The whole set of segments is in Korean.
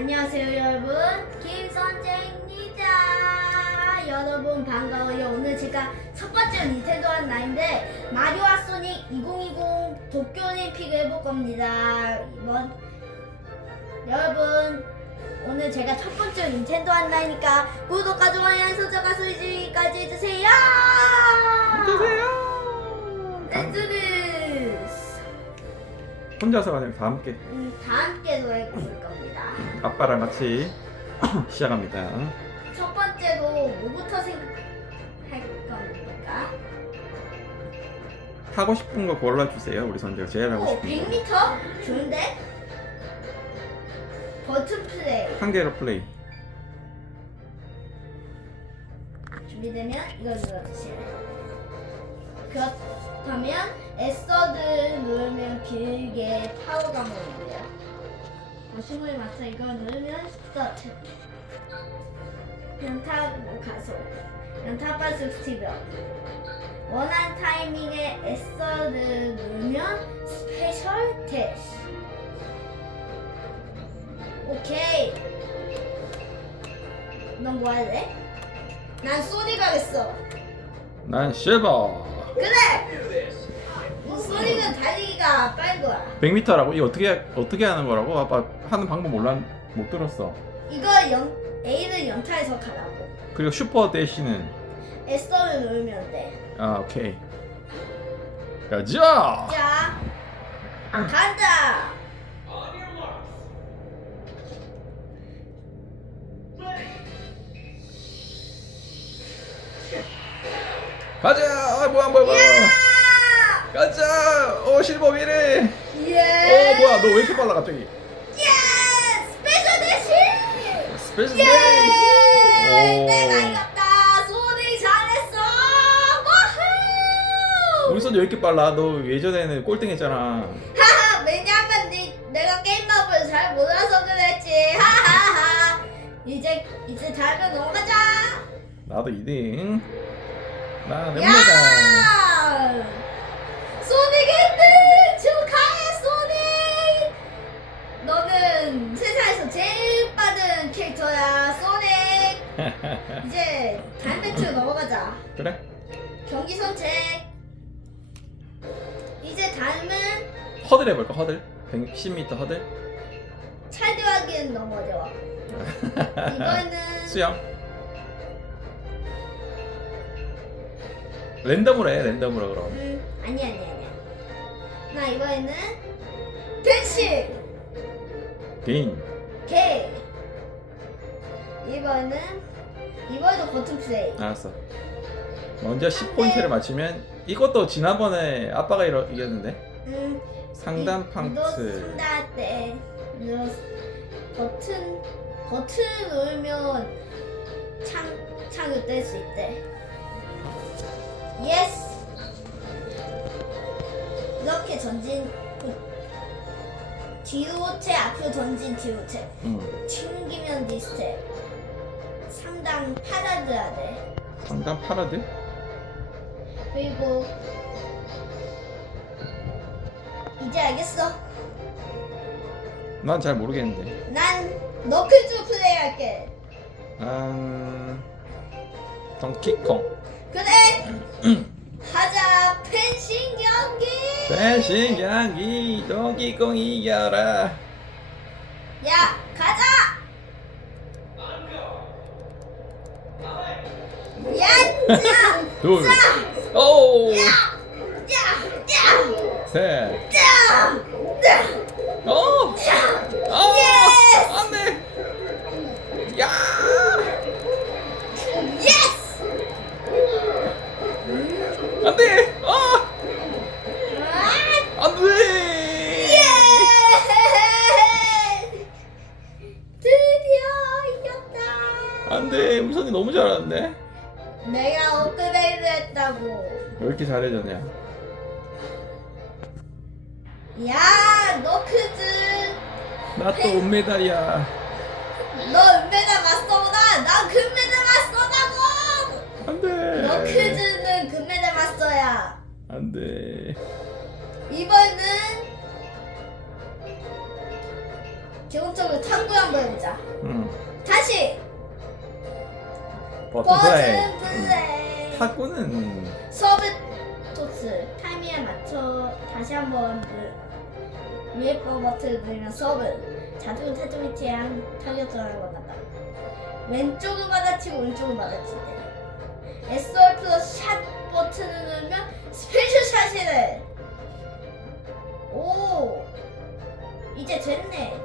안녕하세요 여러분. 김선재입니다. 여러분 반가워요. 오늘 제가 첫 번째 닌텐도 한 나인데 마리오와 소닉 2020 도쿄올림픽을 해볼 겁니다. 이번 여러분 오늘 제가 첫 번째 닌텐도 한 나이니까 구독과 좋아요 소저가 소리지기까지 해주세요! 주세요. 렛츠리스 혼자서 아니라 다 함께. 음, 다 함께 노래 부를 겁니다 아빠랑 같이 시작합니다. 첫 번째로 뭐부터 생각할 겁니까? 타고 싶은 거 골라주세요. 우리 선재가 제일 하고 오, 싶은 거. 100m? 좋은데? 버튼 플레이 한 개로 플레이. 준비되면 이걸 눌러주세요 그렇다면 에서드 누르면 길게 파워가 모이고요 머신을 맞춰 이걸 누르면 스타트 연타 가속 연타 빠질 스티브 원한 타이밍에 에서드 누르면 스페셜 테스트 오케이 넌 뭐 할래? 난 소니 가겠어 난 실버. 그래! 소니는 달리기가 빠른 거야 100m라고? 이거 어떻게 어떻게 하는 거라고? 아빠 하는 방법 몰라 못 들었어. 이거 연, A를 연타해서 가라고 그리고 슈퍼 대시는 S를 누르면 돼 아 오케이. 가자. 자, 간다! 가자. 아 뭐야 뭐야 뭐야. 야! 가자. 어 실버 왜 이래? 예! 어 뭐야 너 왜 이렇게 빨라 갑자기? 예! 스페셜 대시! 스페셜 예! 데이. 오. 내가 이겼다! 소니 잘했어! 와후! 우리 선재 왜 이렇게 빨라? 너 예전에는 꼴등 했잖아. 하하 왜냐면 니, 내가 게임 마블 잘 몰라서 그랬지 하하하 이제 이제 다음에 넘어가자 나도 2등. 나 냅니다. 야 소닉 1등 축하해 소닉 너는 세상에서 제일 빠른 캐릭터야 소닉 이제 다음 배틀 넘어가자 그래? 경기 선택 이제 다음은 허들 해볼까? 허들? 110m 허들? 찰드하기는 너무 어려워 이거는 수영. 랜덤으로 해. 랜덤으로 그럼. 음 아니 아니 아니야 나 이번에는 댄시 개인. 개! 이번은 이번에도 버튼 플레이. 알았어. 먼저 10포인트를 맞추면 이것도 지난번에 아빠가 이러, 이겼는데? 음 상단 이- 팡트. 이도 상단 때 이도 버튼 버튼 누르면 창 창을 뗄 수 있대. 예스 이렇게 전진 뒤로 채 앞으로 전진 뒤로 채 응. 튕기면 디스텝 상당 팔아줘야 돼. 상단 파라드? 그리고 이제 알겠어. 난 잘 모르겠는데. 난 너클즈 플레이 할게. 음... 덩키콩. 그래. 하자. 펜싱 경기 배신 경기 덩키콩 이겨라 야 가자 야짜 둘 오! 야야 셋야 어! 이렇게 잘해졌냐? 야, 너 크즈. 나 또 은메달이야. 너 은메달 마스터보다 나 금메달 마스터다고. 안 돼! 너 크즈는 금메달 마스터야. 안 돼. 이번은 기본적으로 탁구 한번 해보자. 음. 다시 버튼 플레이. 버튼 플레이. 탁구는 서브 토스 타이밍에 맞춰 다시 한번 위에버 버튼을 누르면 서브 자동 타점이 제한 타격 전환을 원한다. 왼쪽을 받아치고 오른쪽을 받아치대 SR 플러스 샷 버튼을 누르면 스페셜 샷이래 오! 이제 됐네.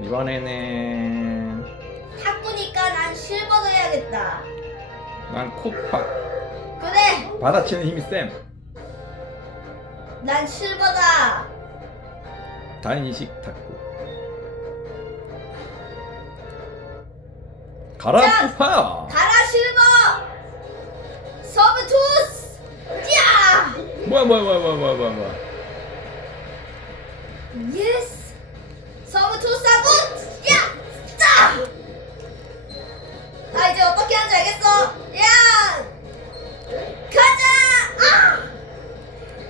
이번에는 탁구니까 난 실버도 해야겠다. 난 코파 그래 받아치는 힘이 쌤. 난 실버다 단인식 탁구. 가라 자! 코파. 가라 실버 서브 투스 야 뭐야 뭐야 뭐야 뭐야 뭐야 뭐야 뭐야. 예스 서브 투스 하고 야 짜! 나 이제 어떻게 하는지 알겠어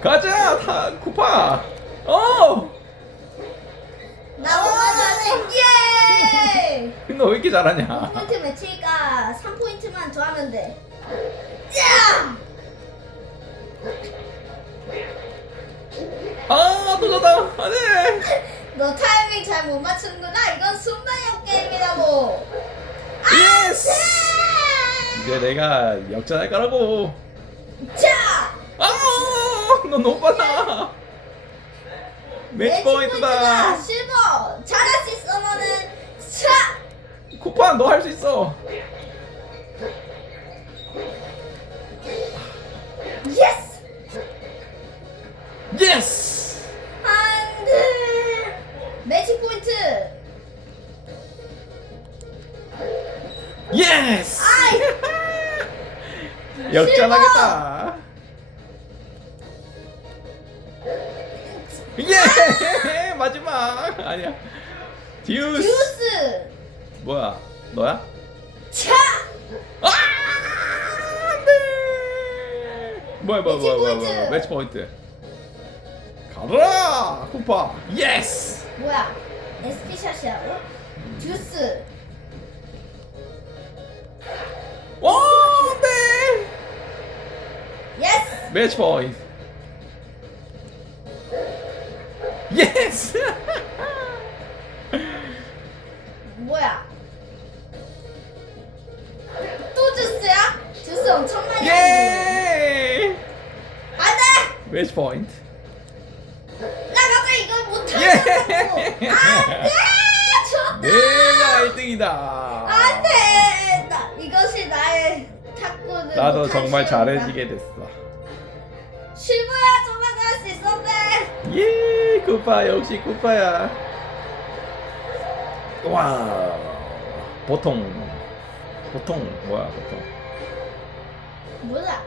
가자 타 코파. 어. 아나 원하는 예너 왜 이렇게 잘하냐? 5포인트 매치니까 3포인트만 더 하면 돼 야! 아또 졌다. 안돼. 너 타이밍 잘 못 맞추는구나 이건 순발력 게임이라고 예스. 이제 내가 역전할 거라고. 자! 아너 너무 빨라. 매치 포인트다. 실버 잘할 수 있어 너는 차! 코파 너할 수 있어. 예스! 예스. 안돼 매치 포인트 예스. 아이 역전하겠다. 예 마지막 아니야. 듀스. 듀스 뭐야 너야? 차! 아 안 돼. 뭐야 뭐야 매치 뭐야 뭐야 포인트. 뭐야 매치 포인트. 가라 쿠파. 예스. 뭐야 SP 샷이라고? 듀스 와 안 돼. 예스! 매치 포인트. 예스. 뭐야 또 듀스야? 듀스 엄청 많이 예. 안돼! 매치 포인트. 나 갑자기 이걸 못하겠다고 예. 안돼! 내가 1등이다. 안돼! 나 이것이 나의 탁구는 나도 못할 정말. 잘해지게 됐어. 예, 쿠파 역시 쿠파야. 와, 보통 보통 뭐야 보통. 뭐야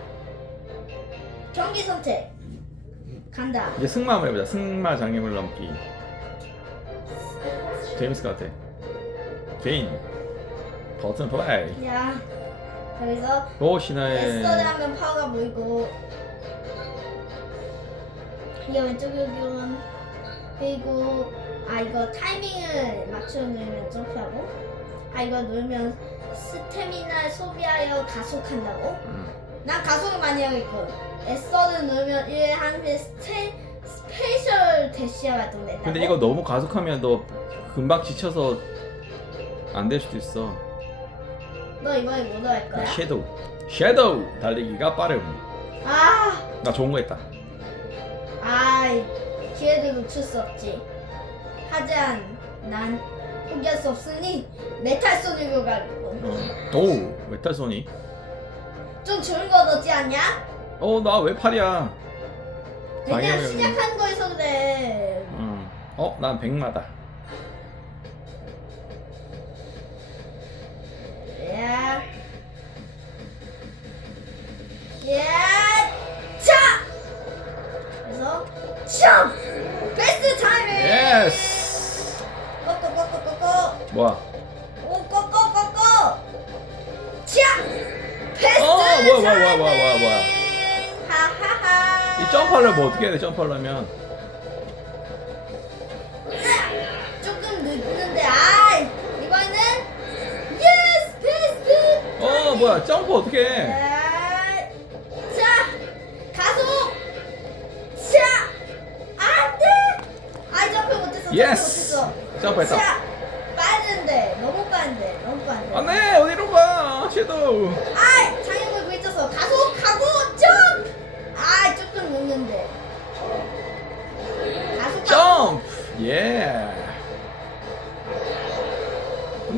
경기 선택 간다 이제 승마 한번 해보자. 승마 장애물 넘기. 재밌을 것 같아. 개인 버튼 플레이. 야 여기서 오 신화의 에스터에 하면 파워가 보이고 이게 왼쪽 여기는 그리고 아 이거 타이밍을 맞춰 놓으면 점프하고 아 이거 누르면 스태미나 소비하여 가속한다고 음. 난 가속을 많이 하고 있고 에스터를 누르면 이한대 스테 스페셜 대시아 활동 된다고 근데 이거 너무 가속하면 너 금방 지쳐서 안 될 수도 있어. 너 이번에 뭐로 할 거야? 섀도우. 섀도우 달리기가 빠름. 아 나 좋은 거 했다. 아이 기회를 놓칠 수 없지. 하지만 난 포기할 수 없으니 메탈 소닉으로 가겠군. 어. 오, 메탈 소니. 좀 좋은 거 넣지 않냐? 어, 나 왜 팔이야? 그냥 당연히. 시작한 거에서 그래. 음. 어, 난 백마다. 야, 야, 굿샷! 베스트 타이밍! 예스! 꼬꼬 꼬꼬 꼬꼬 뭐야? 오 꼬꼬 꼬꼬! 치아! 베스트 어, 뭐야, 타이밍! 뭐야, 뭐야, 뭐야, 뭐야, 하하하 이 점프하려면 뭐 어떻게 해야 돼, 점프하려면? 조금 늦는데 아 이번에는 예스 베스트! 어, 뭐야, 점프 어떻게 해? 네. 예스! 점프했다. 자, 빠른데 너무 빠른데 너무 빠른데. 안돼 어디로 가? 섀도우. 아, 장애물 부딪혀서 가속하고 점. 아, 조금 늦는데. 가속. 점프. 예. 안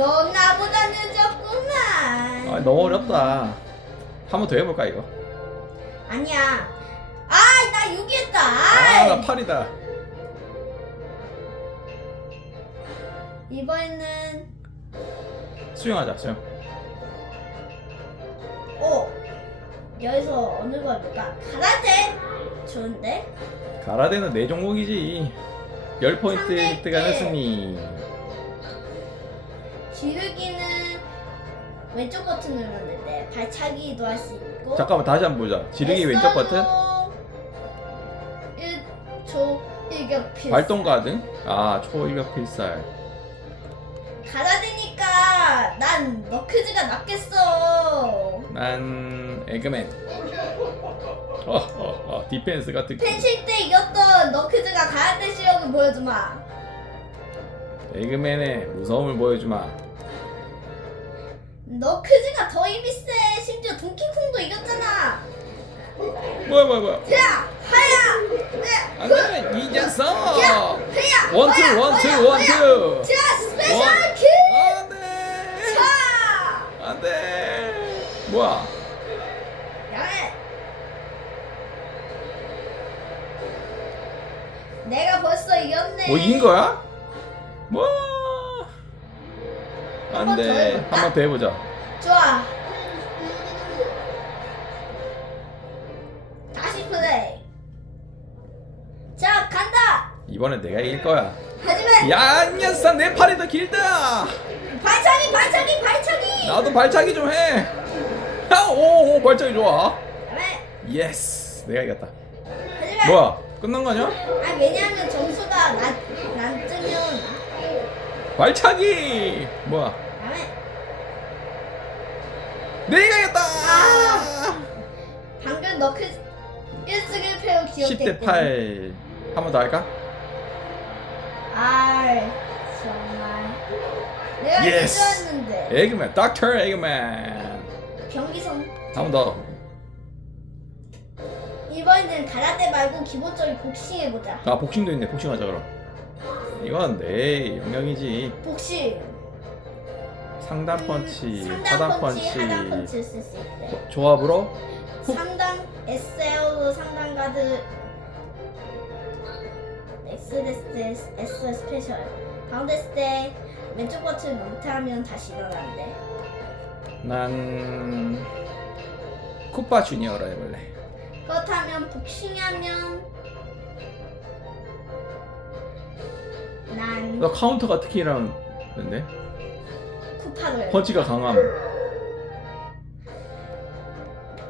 넌 나보다 늦었구만. 아 너무 어렵다. 한 번 더 해볼까 이거? 아니야. 아, 나 6위했다. 아 나 8이다. 이번에는 수영하자 수영. 오. 여기서 어느 거 해볼까? 가라데. 좋은데? 가라데는 내 종목이지. 10포인트 상대 획득한 때. 승리. 지르기는 왼쪽 버튼 누르면 되는데 발차기도 할 수 있고 잠깐만 다시 한번 보자. 지르기 왼쪽 버튼. 1초 1격 필 발동 가등. 아 초 일격 필살. 가라데니까 난 너크즈가 낫겠어 난 에그맨. 어, 어, 어, 디펜스 같은. 펜싱 때 이겼던 너크즈가 가라데 실력을 보여주마 에그맨의 무서움을 보여주마. 너 크즈가 더 힘이 세 심지어 동키콩도 이겼잖아 뭐야 뭐야 뭐야. 야! 하야! 네! 안돼 이겼어. 야! 하야! 원투 하야! 원투 하야! 원투. 하야! 자 스페셜 원. 킬! 안돼. 자! 안돼. 뭐야? 내가 벌써 이겼네. 뭐 이긴 거야? 해볼까? 한번 더 해보자. 좋아. 다시 플레이. 자, 간다. 이번엔 내가 이길 거야. 하지만 야, 이 녀석 내 팔이 더 길다. 발차기, 발차기, 발차기. 나도 발차기 좀 해. 아, 오, 오, 발차기 좋아. 그다음에 예스, 내가 이겼다. 하지만 뭐야? 끝난 거 아니야? 아 왜냐하면 점수가 낮 낮으면 발차기. 뭐야? 내가 이겼다. 아. 방금 너그 1승 1패로 기억됐고. 10대 8. 한 번 더 할까? 아 정말 내가 Yes. 이겼는데 에그맨, 닥터 에그맨. 경기선 한 번 더. 이번에는 가라데 말고 기본적인 복싱 해보자. 아, 복싱도 있네. 복싱 하자 그럼. 이건 내 영역이지. 복싱. 상단 펀치, 음, 하단 상단 펀치. 하단 펀치 쓸 수 있대. 조합으로 훅. 상단 SL로 상단 가드. X 데스 S 스페셜. 가운데 쓸때 왼쪽 버튼 멈타하면 다시 일어난대. 난 쿠파 주니어로 해볼래. 그렇다면 복싱하면 난 너 카운터가 특히 일하는데 쿠파를 해. 펀치가 강함.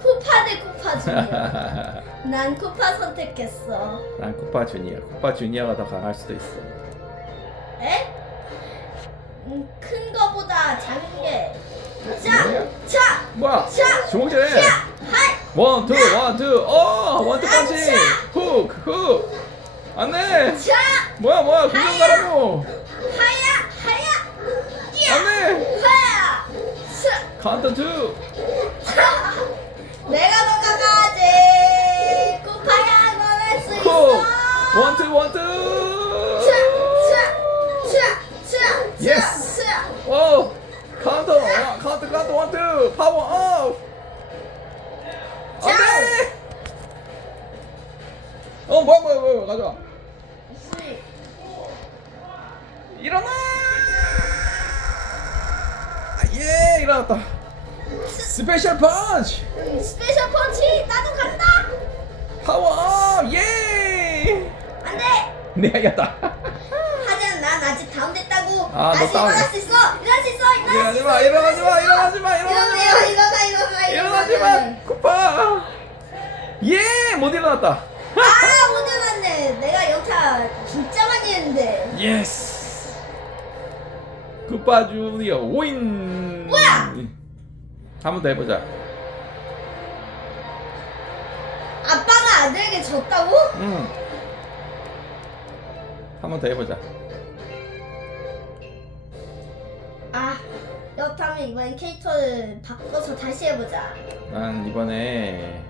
쿠파 대 쿠파 중이야. 난 쿠파 선택했어. 난 쿠파 주니어. 쿠파 주니어가 더 강할 수도 있어. 에? 음, 큰 거보다 작은 게. 자, 자, 뭐야? 자, 주먹질 해. 하이. 원, 투, 원, 투. 어, 원 투 펀치. 훅, 훅. 안 돼. 자, 뭐야, 뭐야? 공격 가라고. 하야, 하야, 야, 안돼. 하야. 자, 투. 자. 내가 더 강하지. 쿠파야, 너를 수 훅. 있어. 원, 투, 원, 투. 자, 자, 자, 자, Yes. 자. 오. 카운터. 와, 카운터, 카운터, 원, 투. 파워 업. 자. 안돼. 어, 뭐야, 뭐야, 뭐야, 가져와. 씨. 일어나! 예, 일어났다. 스페셜 펀치! 음, 스페셜 펀치 나도 간다. 파워 업! 예! 안돼. 내가 이겼다. 아, 너 다시 다운. 일어날 수 있어 일어날 수 있어 일어날 수 일어나지 있어 마, 일어나지 마, 일어나지 마, 일어나지 마. 일어나 일어나 일어나 일어나지 마, 쿠파. 예, 못 일어났다. 아 못 일어났네 내가 여타 진짜 많이 했는데 예스. 쿠파 주니어 5인. 뭐야? 한 번 더 해보자. 아빠가 아들에게 졌다고? 응. 한 번 더 해보자. 아 여타면 이번엔 캐릭터를 바꿔서 다시 해보자 난 이번에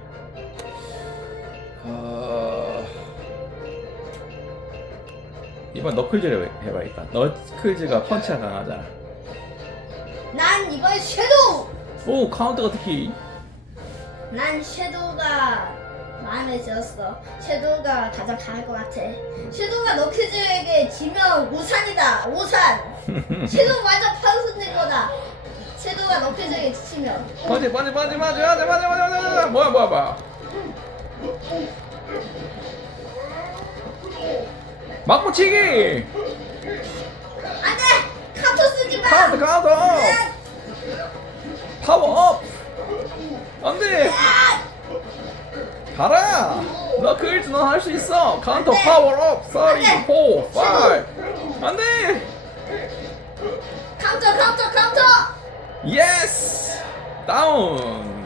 어... 이번 너클즈를 해- 해봐야겠다. 너클즈가 펀치가 강하잖아. 난 이번엔 섀도우 오 카운터가 특히 난 섀도우가 마음에 들었어. 섀도우가 가장 강할 것 같아. 섀도우가 너키즈에게 지면 우산이다. 우산. 섀도우 완전 파우스된 거다. 섀도우가 너키즈에게 지치면. 펀치 펀치 펀치 펀치 펀치 펀치 펀치 펀치 펀치 뭐야 뭐야 뭐야 막붙이기 안돼. 카토 쓰지 마. 카운터 카운터 파워 업! 안 돼! 가라! 너클즈 너할수 있어. 카운터 안 돼. 파워 업 3 4 돼. 5 안 돼! 카운터 카운터 카운터. 예스! 다운